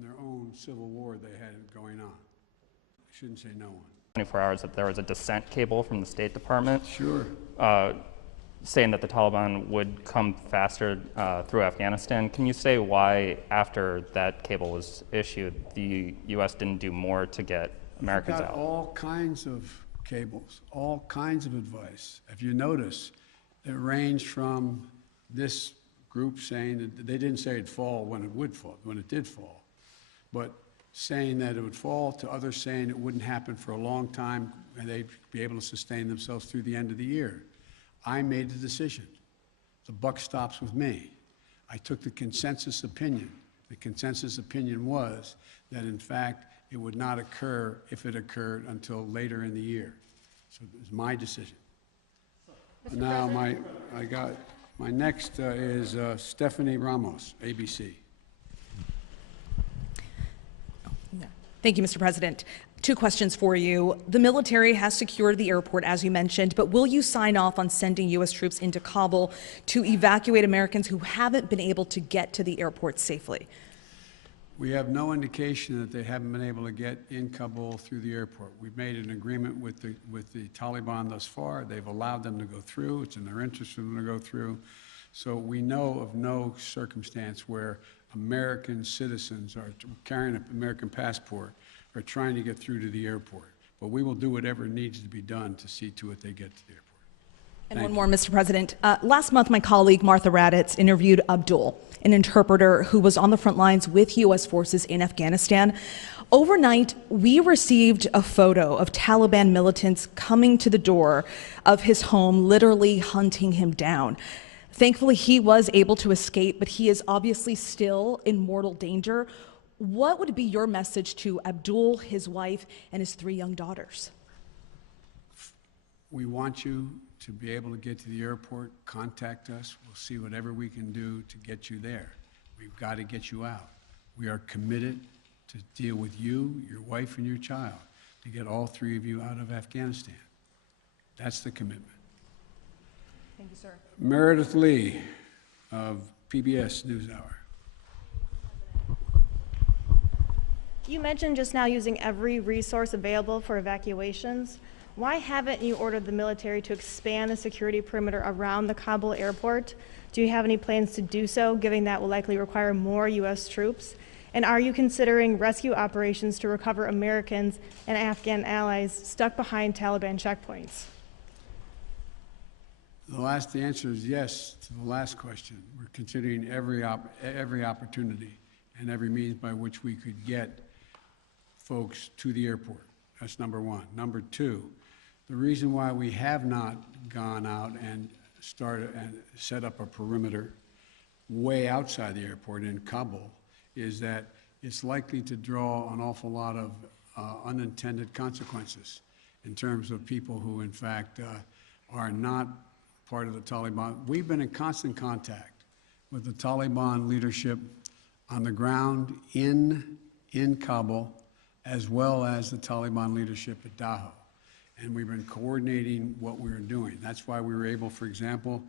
in their own civil war they had going on. I shouldn't say no one. 24 hours that there was a dissent cable from the State Department. Sure. Saying that the Taliban would come faster through Afghanistan. Can you say why, after that cable was issued, the U.S. didn't do more to get Americans got out? All kinds of cables, all kinds of advice. If you notice, it ranged from this group saying that they didn't say it'd fall when it would fall, when it did fall, but saying that it would fall, to others saying it wouldn't happen for a long time and they'd be able to sustain themselves through the end of the year. I made the decision. The buck stops with me. I took the consensus opinion. The consensus opinion was that, in fact, it would not occur, if it occurred, until later in the year. So it was my decision. Now, my next is Stephanie Ramos, ABC. Thank you, Mr. President. 2 questions for you. The military has secured the airport, as you mentioned, but will you sign off on sending U.S. troops into Kabul to evacuate Americans who haven't been able to get to the airport safely? We have no indication that they haven't been able to get in Kabul through the airport. We've made an agreement with the Taliban thus far. They've allowed them to go through. It's in their interest for them to go through. So we know of no circumstance where American citizens are carrying an American passport are trying to get through to the airport. But we will do whatever needs to be done to see to it they get to the airport. And one more, Mr. President. Last month, my colleague Martha Raddatz interviewed Abdul, an interpreter who was on the front lines with U.S. forces in Afghanistan. Overnight, we received a photo of Taliban militants coming to the door of his home, literally hunting him down. Thankfully, he was able to escape, but he is obviously still in mortal danger. What would be your message to Abdul, his wife, and his 3 young daughters? We want you to be able to get to the airport. Contact us. We'll see whatever we can do to get you there. We've got to get you out. We are committed to deal with you, your wife, and your child, to get all 3 of you out of Afghanistan. That's the commitment. Thank you, sir. Meredith Lee of PBS NewsHour. You mentioned just now using every resource available for evacuations. Why haven't you ordered the military to expand the security perimeter around the Kabul airport? Do you have any plans to do so, given that will likely require more U.S. troops? And are you considering rescue operations to recover Americans and Afghan allies stuck behind Taliban checkpoints? The answer is yes to the last question. We're considering every opportunity and every means by which we could get folks to the airport. That's number 1. Number 2, the reason why we have not gone out and started and set up a perimeter way outside the airport in Kabul is that it's likely to draw an awful lot of unintended consequences in terms of people who, in fact, are not part of the Taliban. We've been in constant contact with the Taliban leadership on the ground in Kabul, as well as the Taliban leadership at Daho. And we've been coordinating what we were doing. That's why we were able, for example,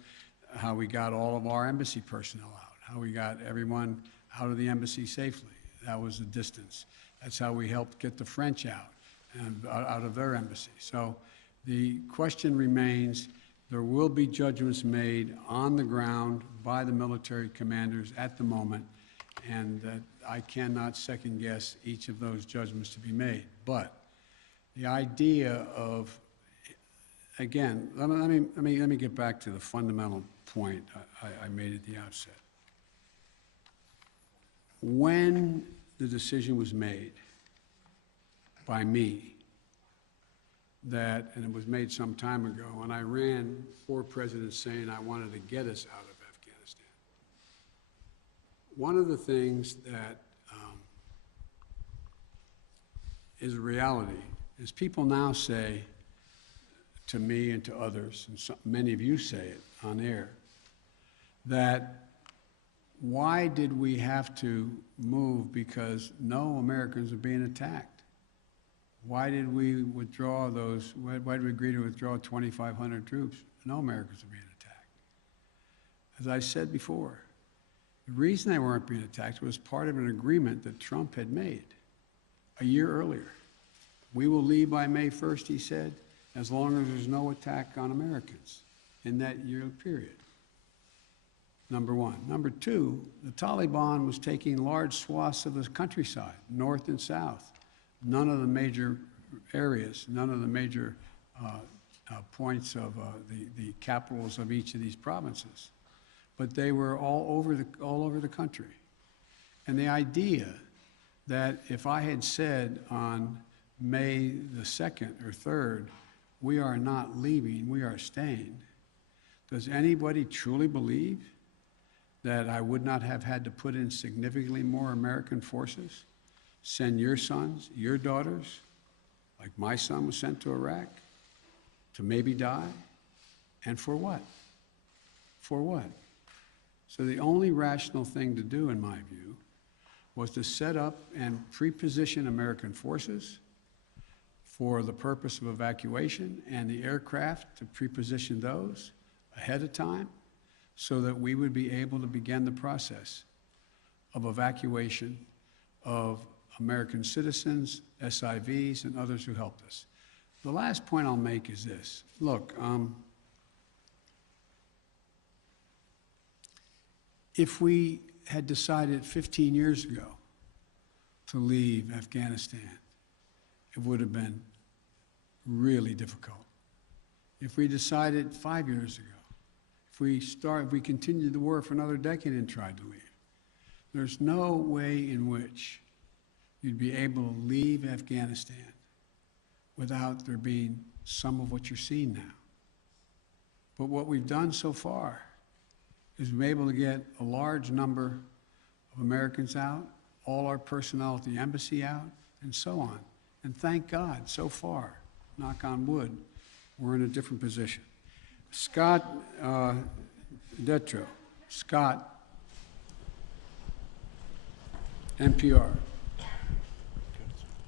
how we got all of our embassy personnel out, how we got everyone out of the embassy safely. That was the distance. That's how we helped get the French out and out of their embassy. So the question remains, there will be judgments made on the ground by the military commanders at the moment, and that I cannot second guess each of those judgments to be made. But the idea of, again, let me get back to the fundamental point I made at the outset. When the decision was made by me that, and it was made some time ago, and I ran 4 presidents saying I wanted to get us out of Afghanistan. One of the things that is a reality is people now say to me and to others, and many of you say it on air, that why did we have to move because no Americans are being attacked? Why did we withdraw those, why did we agree to withdraw 2,500 troops? No Americans are being attacked. As I said before, The reason they weren't being attacked was part of an agreement that Trump had made a year earlier. We will leave by May 1st, he said, as long as there's no attack on Americans in that year period. Number one. Number two, the Taliban was taking large swaths of the countryside, north and south. None of the major areas, none of the major points of the capitals of each of these provinces. But they were all over the country. And the idea that if I had said on May the 2nd or 3rd, we are not leaving, we are staying, does anybody truly believe that I would not have had to put in significantly more American forces, send your sons, your daughters, like my son was sent to Iraq, to maybe die? And for what? For what? So the only rational thing to do, in my view, was to set up and pre-position American forces for the purpose of evacuation, and the aircraft to pre-position those ahead of time so that we would be able to begin the process of evacuation of American citizens, SIVs, and others who helped us. The last point I'll make is this. Look, if we had decided 15 years ago to leave Afghanistan, it would have been really difficult. If we decided 5 years ago, if we continued the war for another decade and tried to leave, there's no way in which you'd be able to leave Afghanistan without there being some of what you're seeing now. But what we've done so far is we've been able to get a large number of Americans out, all our personnel at the embassy out, and so on. And thank God, so far, knock on wood, we're in a different position. Scott Detro. Scott, NPR.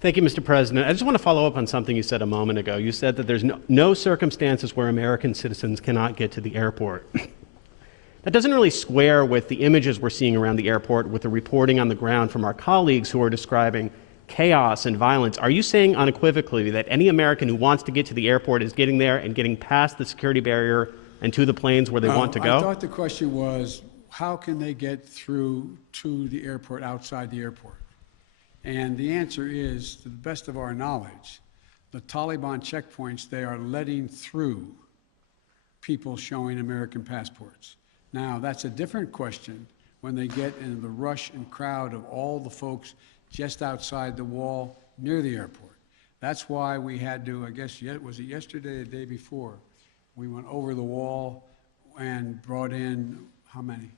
Thank you, Mr. President. I just want to follow up on something you said a moment ago. You said that there's no circumstances where American citizens cannot get to the airport. That doesn't really square with the images we're seeing around the airport, with the reporting on the ground from our colleagues who are describing chaos and violence. Are you saying unequivocally that any American who wants to get to the airport is getting there and getting past the security barrier and to the planes where they want to go? I thought the question was, how can they get through to the airport outside the airport? And the answer is, to the best of our knowledge, the Taliban checkpoints, they are letting through people showing American passports. Now, that's a different question when they get into the rush and crowd of all the folks just outside the wall near the airport. That's why we had to, I guess, was it yesterday or the day before, we went over the wall and brought in, how many?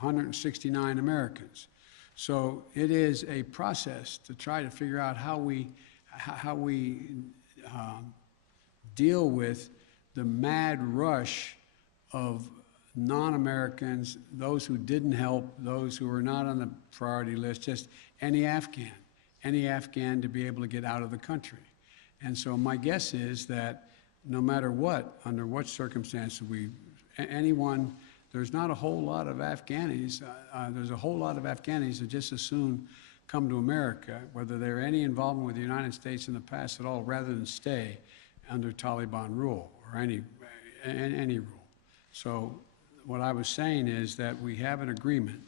169 Americans. So it is a process to try to figure out how we deal with the mad rush of non-Americans, those who didn't help, those who were not on the priority list, just any Afghan to be able to get out of the country. And so my guess is that no matter what, under what circumstances there's not a whole lot of Afghanis, there's a whole lot of Afghanis that just as soon come to America, whether they're any involvement with the United States in the past at all, rather than stay under Taliban rule or any rule. So what I was saying is that we have an agreement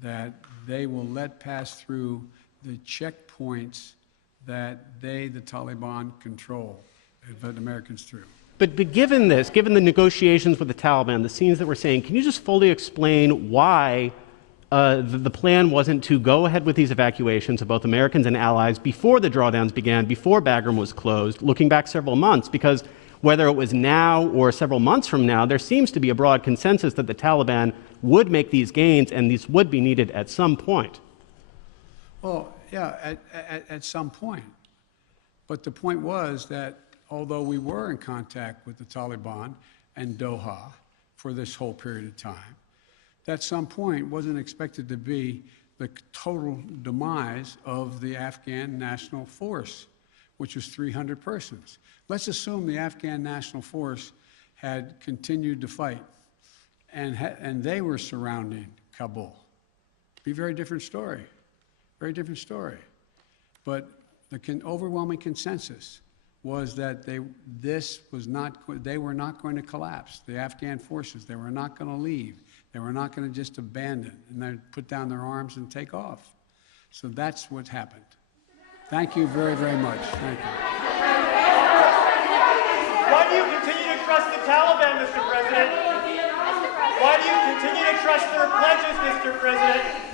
that they will let pass through the checkpoints that the Taliban control, let Americans through. But given this, given the negotiations with the Taliban, the scenes that we're seeing, can you just fully explain why the plan wasn't to go ahead with these evacuations of both Americans and allies before the drawdowns began, before Bagram was closed, looking back several months? Because whether it was now or several months from now, there seems to be a broad consensus that the Taliban would make these gains, and these would be needed at some point. Well, yeah, at some point. But the point was that although we were in contact with the Taliban and Doha for this whole period of time, at some point wasn't expected to be the total demise of the Afghan National Force, which was 300 persons. Let's assume the Afghan National Force had continued to fight and they were surrounding Kabul. Be a very different story, very different story. But the overwhelming consensus was that they were not going to collapse. The Afghan forces, they were not going to leave. They were not going to just abandon and then put down their arms and take off. So that's what happened. Thank you very, very much. Thank you. Why do you continue to trust the Taliban, Mr. President? Why do you continue to trust their pledges, Mr. President?